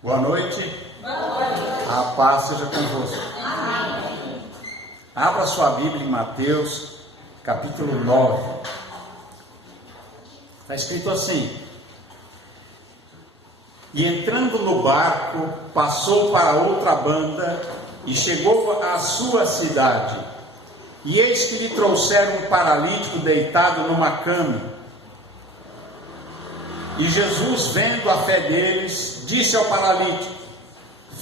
Boa noite. A paz seja convosco. Amém. Abra sua Bíblia em Mateus, capítulo 9. Está escrito assim: E entrando no barco, passou para outra banda e chegou à sua cidade. E eis que lhe trouxeram um paralítico deitado numa cama. E Jesus, vendo a fé deles, disse ao paralítico: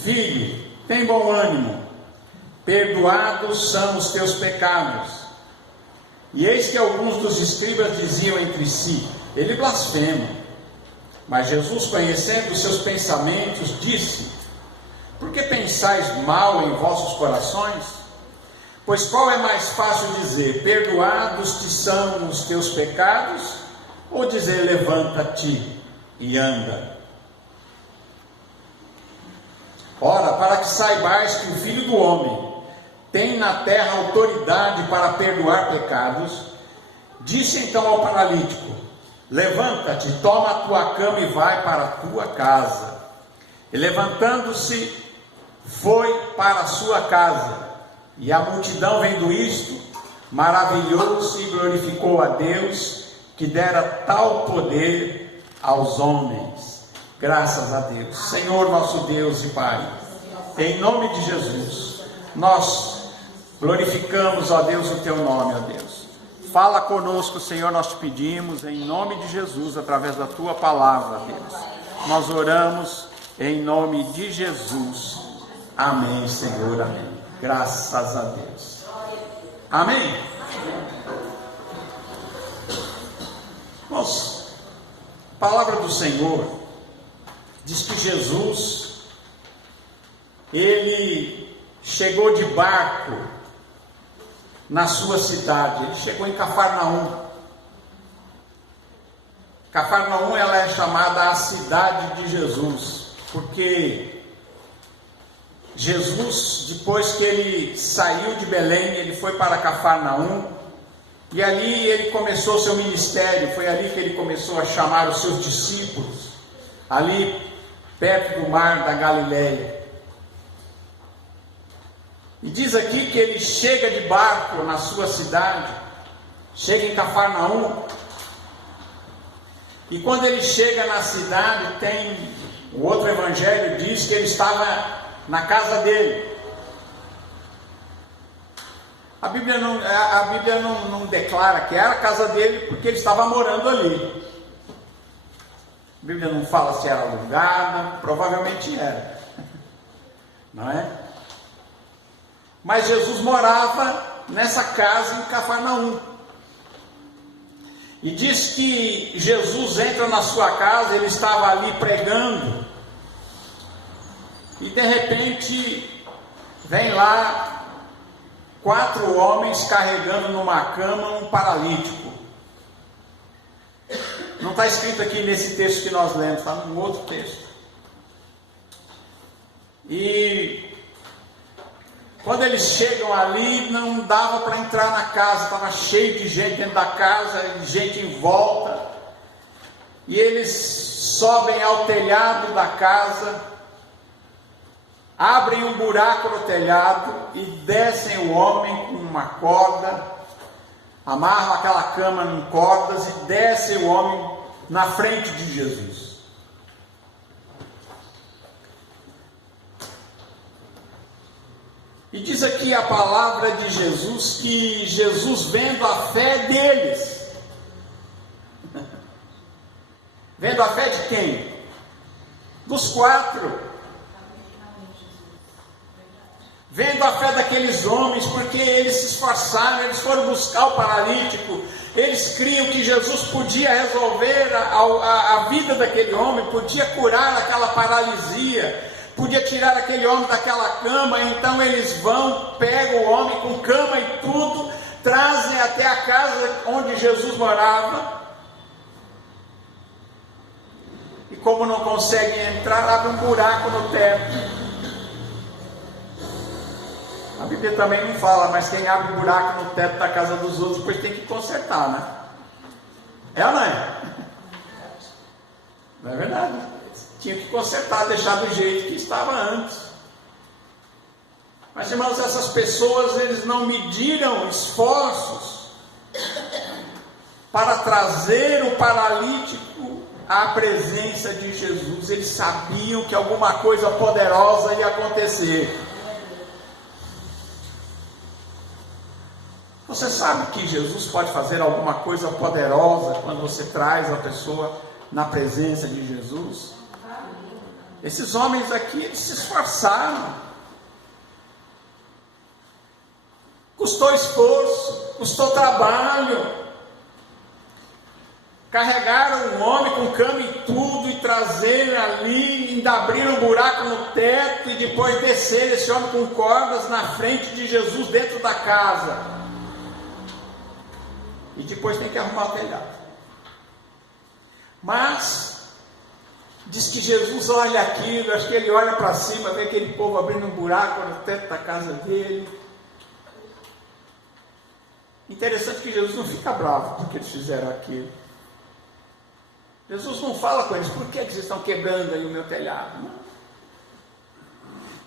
Filho, tem bom ânimo, perdoados são os teus pecados. E eis que alguns dos escribas diziam entre si: Ele blasfema. Mas Jesus, conhecendo os seus pensamentos, disse: Por que pensais mal em vossos corações? Pois qual é mais fácil dizer: Perdoados te são os teus pecados? Ou dizer: Levanta-te e anda? Ora, para que saibais que o Filho do Homem tem na terra autoridade para perdoar pecados, disse então ao paralítico: Levanta-te, toma a tua cama e vai para a tua casa. E levantando-se, foi para a sua casa. E a multidão, vendo isto, maravilhou-se e glorificou a Deus, que dera tal poder aos homens. Graças a Deus. Senhor nosso Deus e Pai, em nome de Jesus, nós glorificamos, ó Deus, o teu nome, ó Deus. Fala conosco, Senhor, nós te pedimos, em nome de Jesus, através da tua palavra, Deus. Nós oramos em nome de Jesus. Amém, Senhor, amém. Graças a Deus. Amém. Irmãos, a palavra do Senhor diz que Jesus, ele chegou de barco na sua cidade. Ele chegou em Cafarnaum. Cafarnaum, ela é chamada a cidade de Jesus, porque Jesus, depois que ele saiu de Belém, ele foi para Cafarnaum. E ali ele começou seu ministério. Foi ali que ele começou a chamar os seus discípulos, ali perto do mar da Galileia. E diz aqui que ele chega de barco na sua cidade, chega em Cafarnaum. E quando ele chega na cidade, tem o outro evangelho diz que ele estava na casa dele. A Bíblia não declara que era a casa dele, porque ele estava morando ali. A Bíblia não fala se era alugada, provavelmente era, não é? Mas Jesus morava nessa casa em Cafarnaum. E diz que Jesus entra na sua casa, ele estava ali pregando, e de repente vem lá 4 homens carregando numa cama um paralítico. Não está escrito aqui nesse texto que nós lemos, está num outro texto. E quando eles chegam ali, não dava para entrar na casa, estava cheio de gente dentro da casa, gente em volta. E eles sobem ao telhado da casa, abrem um buraco no telhado e descem o homem com uma corda, amarram aquela cama em cordas e descem o homem na frente de Jesus. E diz aqui a palavra de Jesus, que Jesus, vendo a fé deles, vendo a fé de quem? Dos 4. Vendo a fé daqueles homens, porque eles se esforçaram, eles foram buscar o paralítico, eles criam que Jesus podia resolver a vida daquele homem, podia curar aquela paralisia, podia tirar aquele homem daquela cama. Então eles vão, pegam o homem com cama e tudo, trazem até a casa onde Jesus morava, e como não conseguem entrar, abrem um buraco no teto. A Bíblia também não fala, mas quem abre um buraco no teto da casa dos outros, depois tem que consertar, né? É ou não é? Não é verdade? tinha que consertar, deixar do jeito que estava antes. Mas, irmãos, essas pessoas, eles não mediram esforços para trazer o paralítico à presença de Jesus. Eles sabiam que alguma coisa poderosa ia acontecer. Você sabe que Jesus pode fazer alguma coisa poderosa quando você traz a pessoa na presença de Jesus? Esses homens aqui, eles se esforçaram. Custou esforço, custou trabalho. Carregaram um homem com cama e tudo, e trazer ali, ainda abrir um buraco no teto, e depois descer esse homem com cordas na frente de Jesus dentro da casa. E depois tem que arrumar o telhado. Mas diz que Jesus olha aquilo, acho que ele olha para cima, vê aquele povo abrindo um buraco no teto da casa dele. Interessante que Jesus não fica bravo porque eles fizeram aquilo. Jesus não fala com eles: por que vocês estão quebrando aí o meu telhado? Não.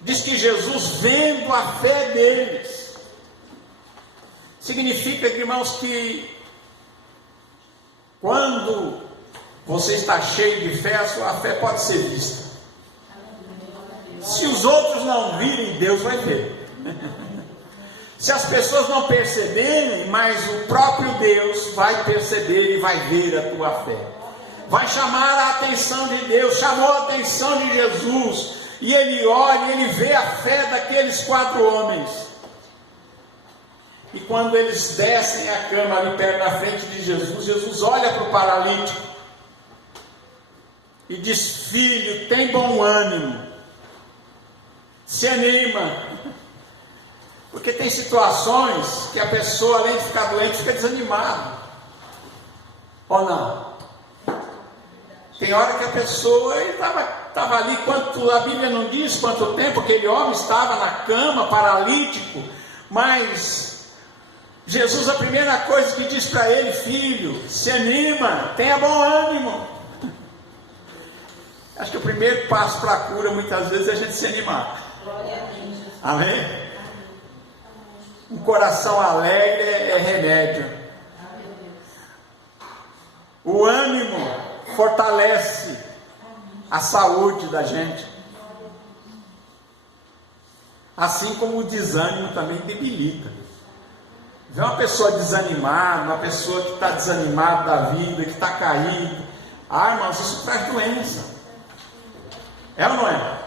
Diz que Jesus, vendo a fé deles, significa, irmãos, que quando você está cheio de fé, a sua fé pode ser vista. Se os outros não virem, Deus vai ver. Se as pessoas não perceberem, mas o próprio Deus vai perceber e vai ver a tua fé. Vai chamar a atenção de Deus. Chamou a atenção de Jesus. E ele olha e ele vê a fé daqueles 4 homens. E quando eles descem a cama ali perto na frente de Jesus, Jesus olha para o paralítico e diz: filho, tem bom ânimo, se anima. Porque tem situações que a pessoa, além de ficar doente, fica desanimada. Ou não? Tem hora que a pessoa estava ali, a Bíblia não diz quanto tempo aquele homem estava na cama, paralítico, mas Jesus, a primeira coisa que diz para ele: filho, se anima, tenha bom ânimo. Acho que o primeiro passo para a cura, muitas vezes, é a gente se animar. Amém? Um coração alegre é remédio. O ânimo fortalece a saúde da gente. Assim como o desânimo também debilita. Vê uma pessoa desanimada, uma pessoa que está desanimada da vida, que está caído. Irmãos, isso traz doença. É ou não é?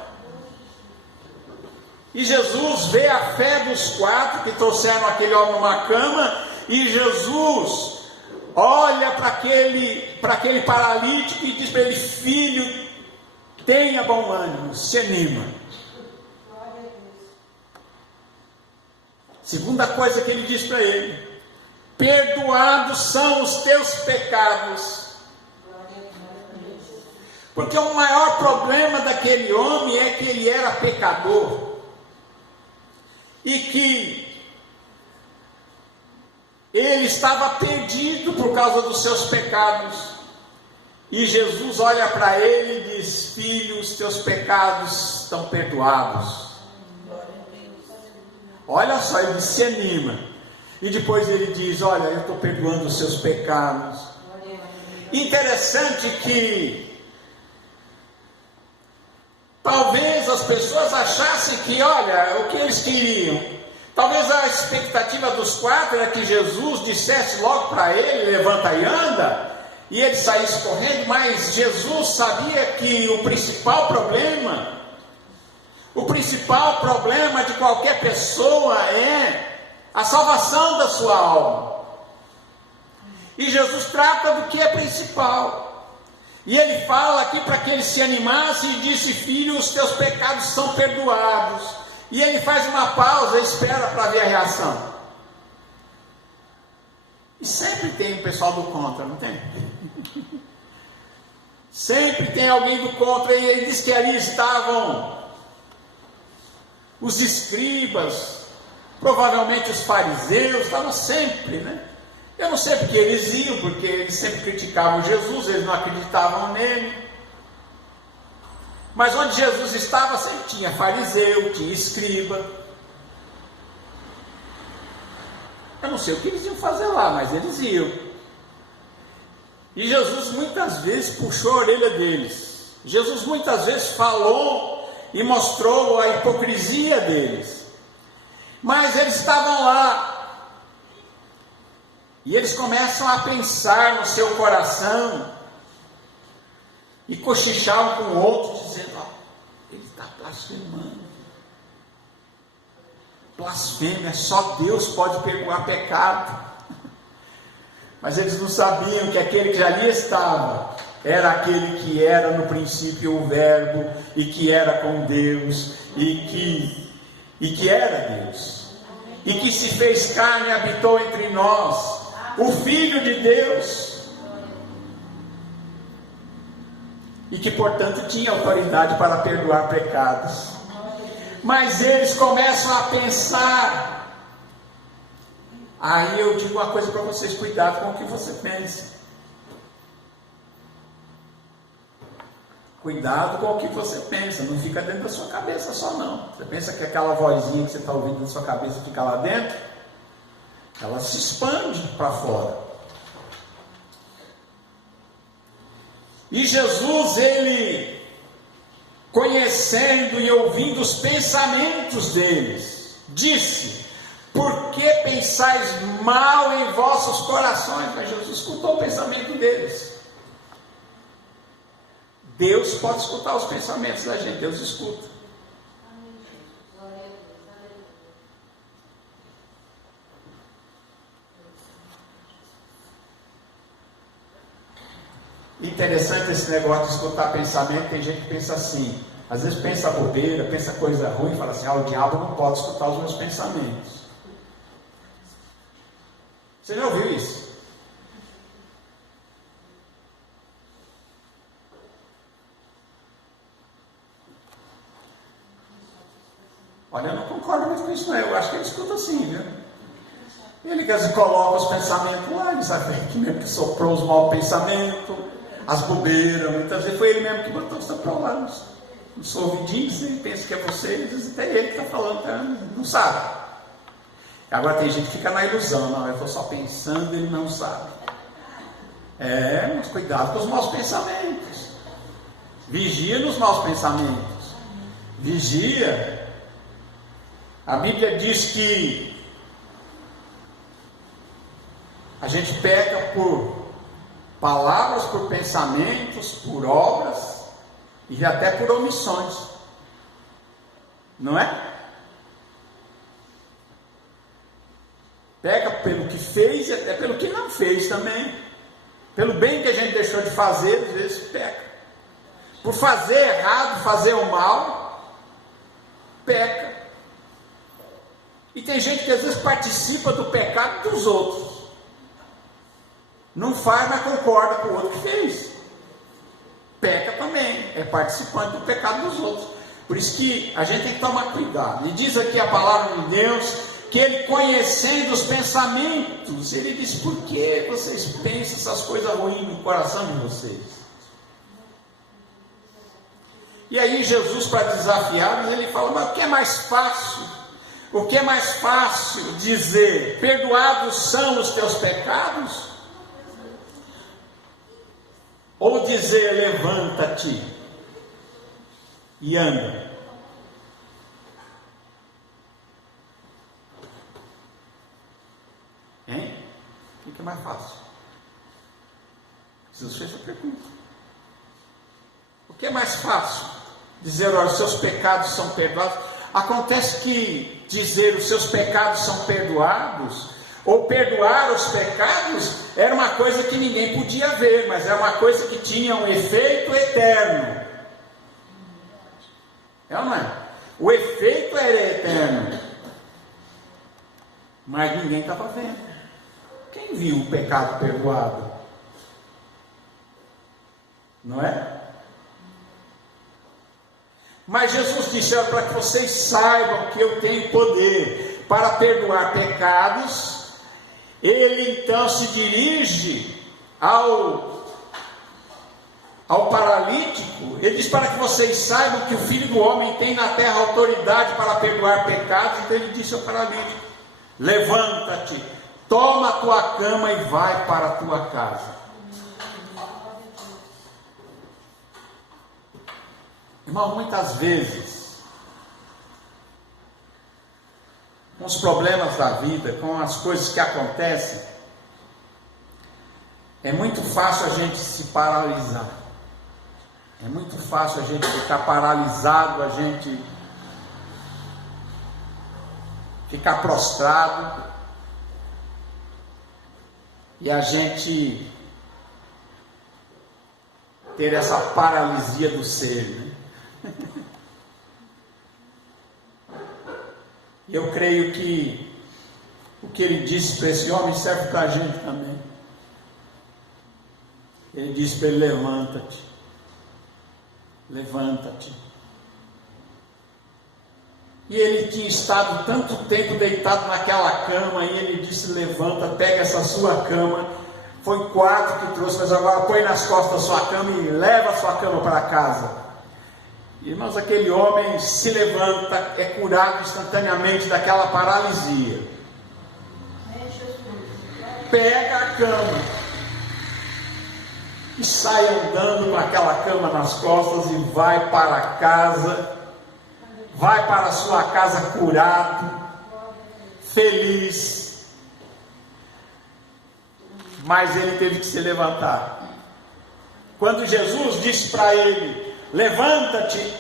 E Jesus vê a fé dos 4 que trouxeram aquele homem numa cama, e Jesus olha para aquele paralítico e diz para ele: filho, tenha bom ânimo, se anima. Segunda coisa que ele diz para ele: perdoados são os teus pecados. Porque o maior problema daquele homem é que ele era pecador. E que ele estava perdido por causa dos seus pecados. E Jesus olha para ele e diz: filho, os teus pecados estão perdoados. Olha só, ele se anima. E depois ele diz: olha, eu estou perdoando os seus pecados. Interessante que talvez as pessoas achassem que, olha, o que eles queriam, talvez a expectativa dos 4 era que Jesus dissesse logo para ele: levanta e anda, e ele saísse correndo. Mas Jesus sabia que o principal problema de qualquer pessoa é a salvação da sua alma. E Jesus trata do que é principal. E ele fala aqui para que ele se animasse e disse: filho, os teus pecados são perdoados. E ele faz uma pausa e espera para ver a reação. E sempre tem um pessoal do contra, não tem? Sempre tem alguém do contra. E ele diz que ali estavam os escribas, provavelmente os fariseus, estavam sempre, né? Eu não sei porque eles iam, porque eles sempre criticavam Jesus, eles não acreditavam nele. Mas onde Jesus estava sempre tinha fariseu, tinha escriba. Eu não sei o que eles iam fazer lá, mas eles iam. E Jesus muitas vezes puxou a orelha deles. Jesus muitas vezes falou e mostrou a hipocrisia deles. Mas eles estavam lá. E eles começam a pensar no seu coração e cochichar um com o outro, dizendo: ó, ele está blasfemando. Blasfêmia, só Deus pode perdoar pecado. Mas eles não sabiam que aquele que ali estava era aquele que era no princípio o Verbo, e que era com Deus, e que era Deus, e que se fez carne e habitou entre nós, o Filho de Deus, e que portanto tinha autoridade para perdoar pecados. Mas eles começam a pensar. Aí eu digo uma coisa para vocês: cuidado com o que você pensa. Cuidado com o que você pensa. Não fica dentro da sua cabeça só não. Você pensa que aquela vozinha que você está ouvindo na sua cabeça fica lá dentro? Ela se expande para fora. E Jesus, ele, conhecendo e ouvindo os pensamentos deles, disse: por que pensais mal em vossos corações? Mas Jesus escutou o pensamento deles. Deus pode escutar os pensamentos da gente, Deus escuta. Interessante esse negócio de escutar pensamento. Tem gente que pensa assim, às vezes pensa bobeira, pensa coisa ruim, fala assim: o diabo não pode escutar os meus pensamentos. Você já ouviu isso? Olha, eu não concordo muito com isso não. Eu acho que ele escuta assim, viu? Ele que coloca os pensamentos lá, ele sabe que mesmo que soprou os maus pensamentos, as bobeiras, muitas vezes foi ele mesmo que botou isso para lá. Não sou ouvidinho, ele pensa que é você, até ele que está falando, tá? Não sabe. Agora tem gente que fica na ilusão: não, eu estou só pensando, ele não sabe. Mas cuidado com os maus pensamentos. Vigia nos maus pensamentos. Vigia. A Bíblia diz que a gente peca por palavras, por pensamentos, por obras e até por omissões. Não é? Peca pelo que fez e até pelo que não fez também. Pelo bem que a gente deixou de fazer, às vezes peca. Por fazer errado, fazer o mal, peca. E tem gente que às vezes participa do pecado dos outros. Não faz, mas concorda com o outro que fez. Peca também, é participante do pecado dos outros. Por isso que a gente tem que tomar cuidado. E diz aqui a palavra de Deus que ele, conhecendo os pensamentos, ele diz: por que vocês pensam essas coisas ruins no coração de vocês? E aí Jesus, para desafiá-los, ele fala: mas o que é mais fácil? O que é mais fácil dizer: perdoados são os teus pecados? Ou dizer: levanta-te e anda? Hein? O que é mais fácil? Jesus fez a pergunta. O que é mais fácil? Dizer: olha, os seus pecados são perdoados. Acontece que dizer os seus pecados são perdoados, ou perdoar os pecados, era uma coisa que ninguém podia ver, mas era uma coisa que tinha um efeito eterno. É ou não é? O efeito era eterno, mas ninguém estava vendo. Quem viu o pecado perdoado? Não é? Mas Jesus disse: para que vocês saibam que eu tenho poder para perdoar pecados, ele então se dirige ao ao paralítico, ele diz para que vocês saibam que o Filho do Homem tem na terra autoridade para perdoar pecados. Então ele disse ao paralítico: levanta-te, toma a tua cama e vai para a tua casa. Irmão, muitas vezes, com os problemas da vida, com as coisas que acontecem, é muito fácil a gente se paralisar. É muito fácil a gente ficar paralisado, a gente ficar prostrado, e a gente ter essa paralisia do ser, né? Eu creio que o que ele disse para esse homem serve para a gente também. Ele disse para ele: levanta-te, levanta-te. E ele tinha estado tanto tempo deitado naquela cama, e ele disse: levanta, pega essa sua cama. Foi 4 que trouxe, mas agora põe nas costas da sua cama e leva a sua cama para casa. Irmãos, aquele homem se levanta, é curado instantaneamente daquela paralisia. Pega a cama e sai andando com aquela cama nas costas e vai para casa, vai para a sua casa curado, feliz. Mas ele teve que se levantar. Quando Jesus disse para ele: levanta-te,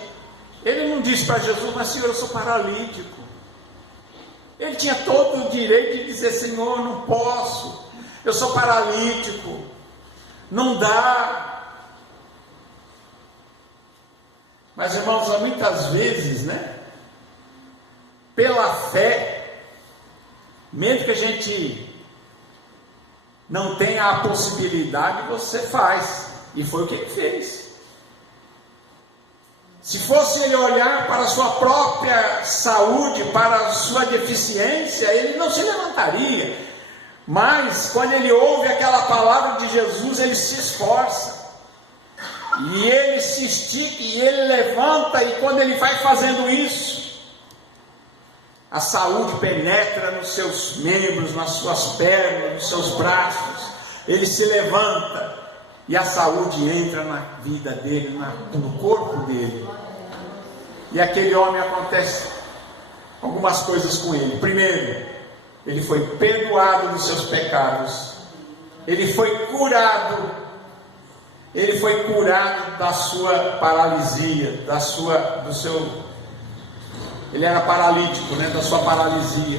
ele não disse para Jesus: mas Senhor, eu sou paralítico. Ele tinha todo o direito de dizer: Senhor, não posso, eu sou paralítico, não dá. Mas, irmãos, muitas vezes, né, pela fé, mesmo que a gente não tenha a possibilidade, você faz. E foi o que ele fez. Se fosse ele olhar para a sua própria saúde, para a sua deficiência, ele não se levantaria. Mas quando ele ouve aquela palavra de Jesus, ele se esforça, e ele se estica, e ele levanta, e quando ele vai fazendo isso, a saúde penetra nos seus membros, nas suas pernas, nos seus braços. Ele se levanta e a saúde entra na vida dele, no corpo dele. E aquele homem, acontece algumas coisas com ele. Primeiro, ele foi perdoado dos seus pecados. Ele foi curado. Ele foi curado da sua paralisia, ele era paralítico, né, da sua paralisia.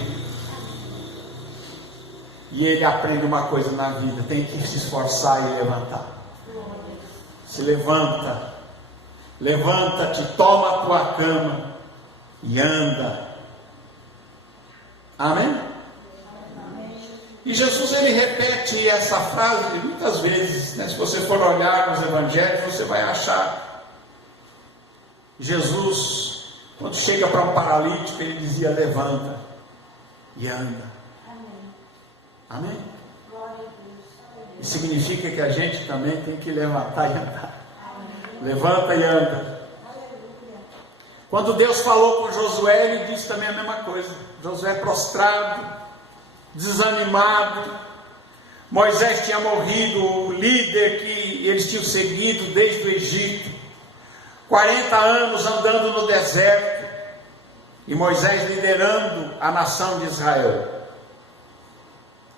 E ele aprende uma coisa na vida: tem que se esforçar e levantar. Se levanta, levanta-te, toma a tua cama e anda. Amém? E Jesus, ele repete essa frase muitas vezes, né? Se você for olhar nos evangelhos, você vai achar Jesus, quando chega para um paralítico, ele dizia: levanta e anda. Amém? Isso significa que a gente também tem que levantar e andar. Levanta e anda. Quando Deus falou com Josué, ele disse também a mesma coisa. Josué prostrado, desanimado. Moisés tinha morrido, o líder que eles tinham seguido desde o Egito. 40 anos andando no deserto, e Moisés liderando a nação de Israel.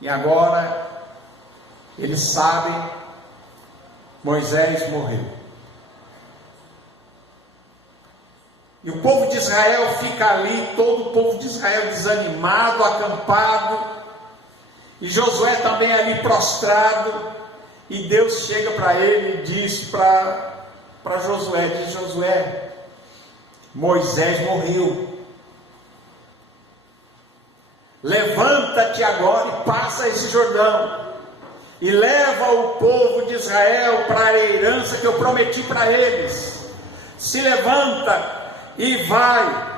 E agora eles sabem: Moisés morreu. E o povo de Israel fica ali, todo o povo de Israel desanimado, acampado, e Josué também ali prostrado. E Deus chega para ele e diz para Josué: diz Josué, Moisés morreu. Levanta-te agora e passa esse Jordão, e leva o povo de Israel para a herança que eu prometi para eles. Se levanta e vai.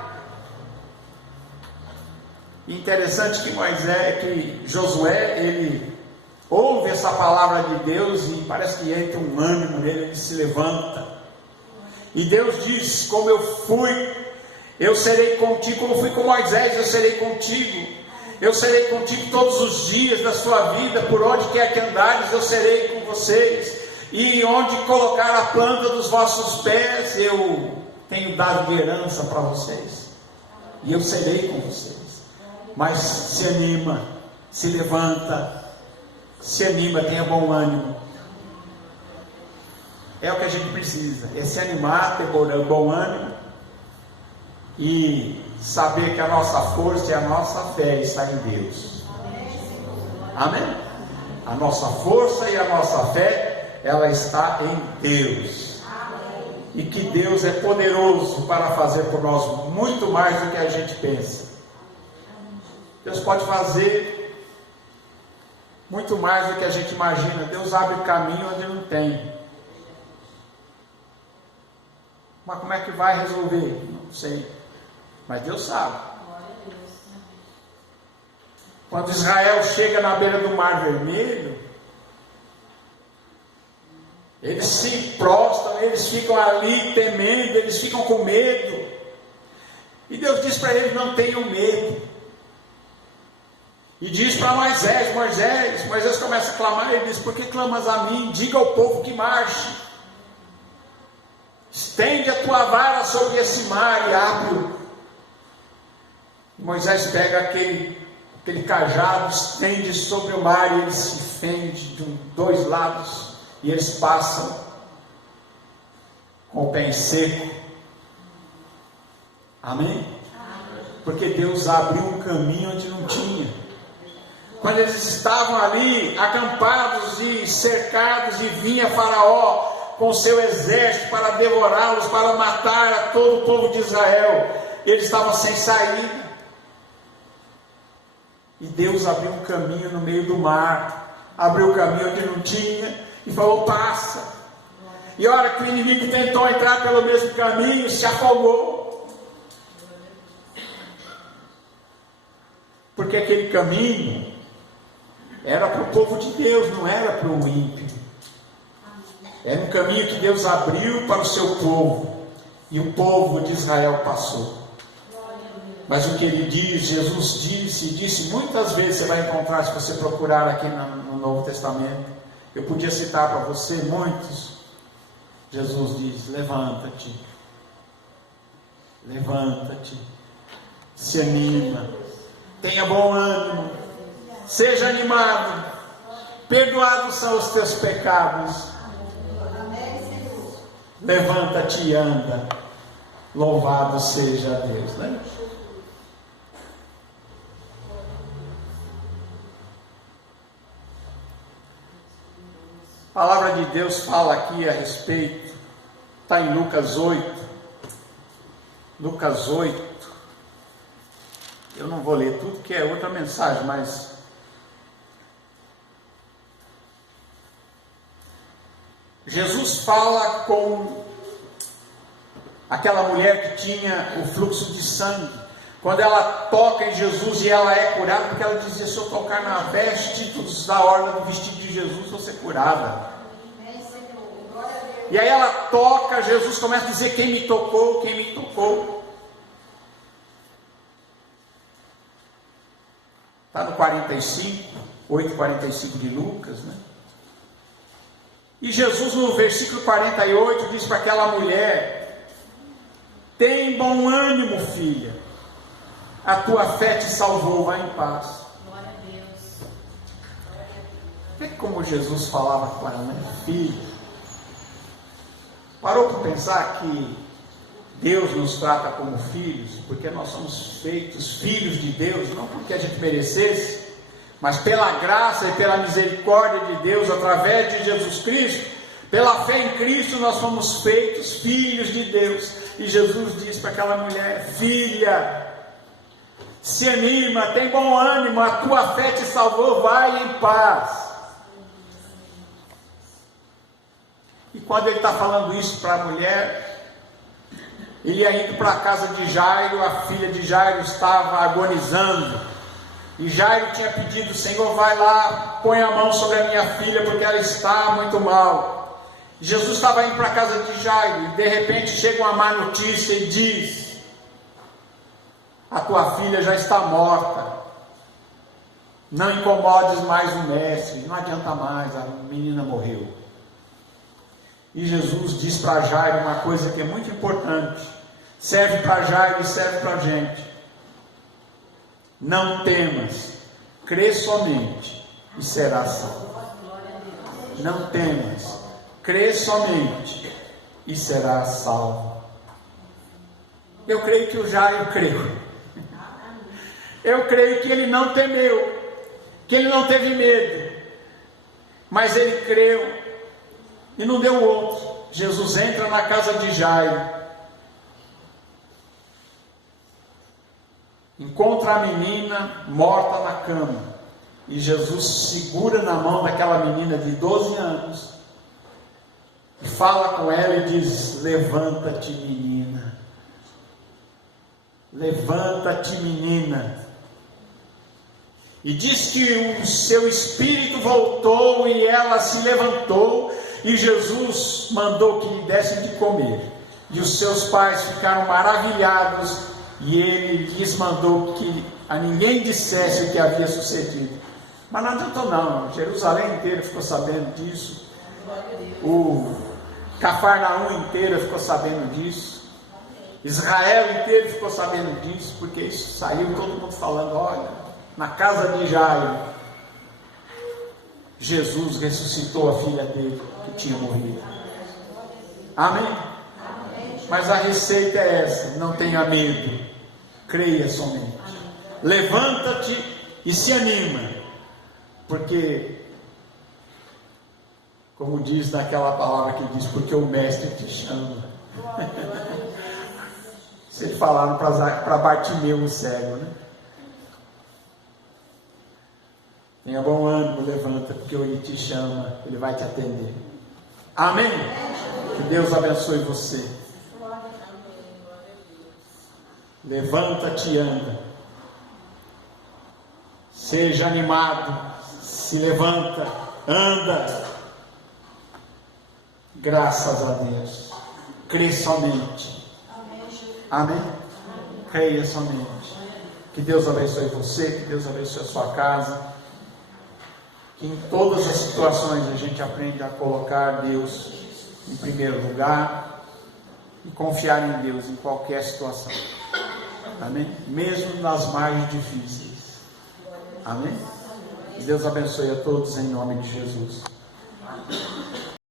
Interessante que Josué, ele ouve essa palavra de Deus e parece que entra um ânimo nele, ele se levanta. E Deus diz: como eu fui, eu serei contigo, como fui com Moisés, eu serei contigo. Eu serei contigo todos os dias da sua vida, por onde quer que andares, eu serei com vocês. E onde colocar a planta dos vossos pés, eu tenho dado de herança para vocês. E eu serei com vocês. Mas se anima, se levanta, se anima, tenha bom ânimo. É o que a gente precisa, é se animar, ter bom ânimo e saber que a nossa força e a nossa fé está em Deus. Amém? A nossa força e a nossa fé, ela está em Deus. E que Deus é poderoso para fazer por nós muito mais do que a gente pensa. Deus pode fazer muito mais do que a gente imagina. Deus abre caminho onde não tem. Mas como é que vai resolver? Não sei. Mas Deus sabe. Quando Israel chega na beira do Mar Vermelho, eles se prostram, eles ficam ali temendo, eles ficam com medo. E Deus diz para eles: não tenham medo. E diz para Moisés: Moisés começa a clamar, ele diz: por que clamas a mim? Diga ao povo que marche. Estende a tua vara sobre esse mar e abre-o. Moisés pega aquele cajado, estende sobre o mar e ele se fende de dois lados e eles passam com o pé em seco. Amém? Porque Deus abriu um caminho onde não tinha. Quando eles estavam ali acampados e cercados, e vinha Faraó com seu exército para devorá-los, para matar a todo o povo de Israel, eles estavam sem saída. E Deus abriu um caminho no meio do mar, abriu o caminho onde não tinha, e falou: passa. E a hora que o inimigo tentou entrar pelo mesmo caminho, se afogou. Porque aquele caminho era para o povo de Deus, não era para o ímpio. Era um caminho que Deus abriu para o seu povo, e o povo de Israel passou. Mas o que ele diz, Jesus disse muitas vezes, você vai encontrar se você procurar aqui no Novo Testamento. Eu podia citar para você muitos. Jesus diz: levanta-te, levanta-te, se anima, tenha bom ânimo, seja animado, perdoados são os teus pecados, levanta-te e anda, louvado seja Deus, né? A palavra de Deus fala aqui a respeito, está em Lucas 8, eu não vou ler tudo que é outra mensagem, mas Jesus fala com aquela mulher que tinha o fluxo de sangue. Quando ela toca em Jesus e ela é curada, porque ela dizia: se eu tocar na veste da orla do vestido de Jesus, eu vou ser curada. E aí ela toca, Jesus começa a dizer: quem me tocou, quem me tocou. Está no 8:45 de Lucas, né? E Jesus, no versículo 48, diz para aquela mulher: tem bom ânimo, filha, a tua fé te salvou, vai em paz. Glória a Deus. Vê como Jesus falava com ela, né? Filha. Parou para pensar que Deus nos trata como filhos, porque nós somos feitos filhos de Deus, não porque a gente merecesse, mas pela graça e pela misericórdia de Deus, através de Jesus Cristo, pela fé em Cristo, nós fomos feitos filhos de Deus. E Jesus diz para aquela mulher: filha, se anima, tem bom ânimo, a tua fé te salvou, vai em paz. E quando ele está falando isso para a mulher, ele ia indo para a casa de Jairo, a filha de Jairo estava agonizando, E Jairo tinha pedido: Senhor, vai lá, põe a mão sobre a minha filha, porque ela está muito mal. Jesus estava indo para a casa de Jairo, e de repente chega uma má notícia e diz: a tua filha já está morta, não incomodes mais o mestre, não adianta mais, a menina morreu. E Jesus diz para Jairo uma coisa que é muito importante, serve para Jairo e serve para a gente: não temas, crê somente e serás salvo. Não temas, crê somente e serás salvo. Eu creio que o Jairo creu. Eu creio que ele não temeu, que ele não teve medo, mas ele creu e não deu outro. Jesus entra na casa de Jairo, encontra a menina morta na cama, e Jesus segura na mão daquela menina de 12 anos, e fala com ela e diz: levanta-te, menina, levanta-te, menina. E diz que o seu espírito voltou e ela se levantou, e Jesus mandou que lhe dessem de comer. E os seus pais ficaram maravilhados, e ele lhes mandou que a ninguém dissesse o que havia sucedido. Mas não adiantou não, Jerusalém inteira ficou sabendo disso, o Cafarnaum inteiro ficou sabendo disso, Israel inteiro ficou sabendo disso, porque isso saiu todo mundo falando: olha, na casa de Jairo, Jesus ressuscitou a filha dele que tinha morrido. Amém? Mas a receita é essa: não tenha medo, creia somente. Levanta-te e se anima, porque, como diz naquela palavra que diz, porque o mestre te chama. Vocês falaram para Bartimeu, o cego, né? Tenha bom ânimo, levanta, porque ele te chama, ele vai te atender. Amém? Que Deus abençoe você. Levanta-te e anda. Seja animado, se levanta, anda. Graças a Deus. Crê somente. Amém? Creia somente. Que Deus abençoe você, que Deus abençoe a sua casa. Que em todas as situações a gente aprenda a colocar Deus em primeiro lugar e confiar em Deus em qualquer situação. Amém? Mesmo nas mais difíceis. Amém? Que Deus abençoe a todos em nome de Jesus.